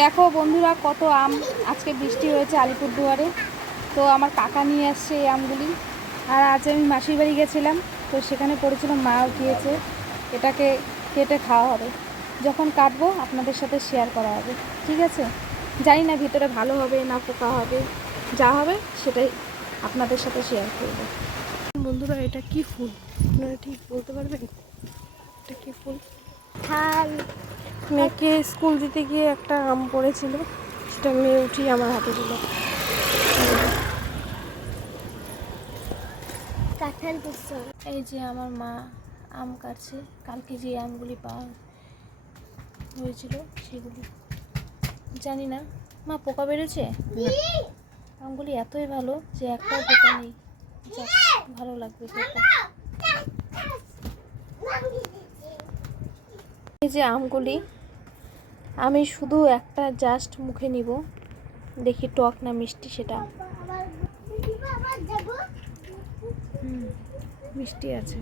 দেখো বন্ধুরা কত আম, আজকে বৃষ্টি হয়েছে আলিপুরদুয়ারে। তো আমার কাকা নিয়ে আসছে এই আমগুলি। আর আজ আমি মাসির বাড়ি গেছিলাম, তো সেখানে পড়েছিলাম, মা উঠিয়েছে। এটাকে কেটে খাওয়া হবে, যখন কাটবো আপনাদের সাথে শেয়ার করা হবে, ঠিক আছে? জানি না ভিতরে ভালো হবে না পোকা হবে, যা হবে সেটাই আপনাদের সাথে শেয়ার করবো। বন্ধুরা এটা কি ফুল আপনারা ঠিক বলতে পারবেন? এটা কি ফুল? মেয়েকে স্কুল দিতে গিয়ে একটা আম পড়েছিল, সেটা মেয়ে উঠিয়ে আমার হাতে দিল। এই যে আমার মা আম কাটছে, কালকে যে আমগুলি পাওয়া হয়েছিল সেগুলি। জানি না মা পোকা বেরোচ্ছে, আমগুলি এতই ভালো যে একটাও পোকা নেই। যাক, ভালো লাগবে খেতে। এই যে আমগুলি, আমি শুধু একটা জাস্ট মুখে নিব, দেখি টক না মিষ্টি সেটা। মিষ্টি আছে।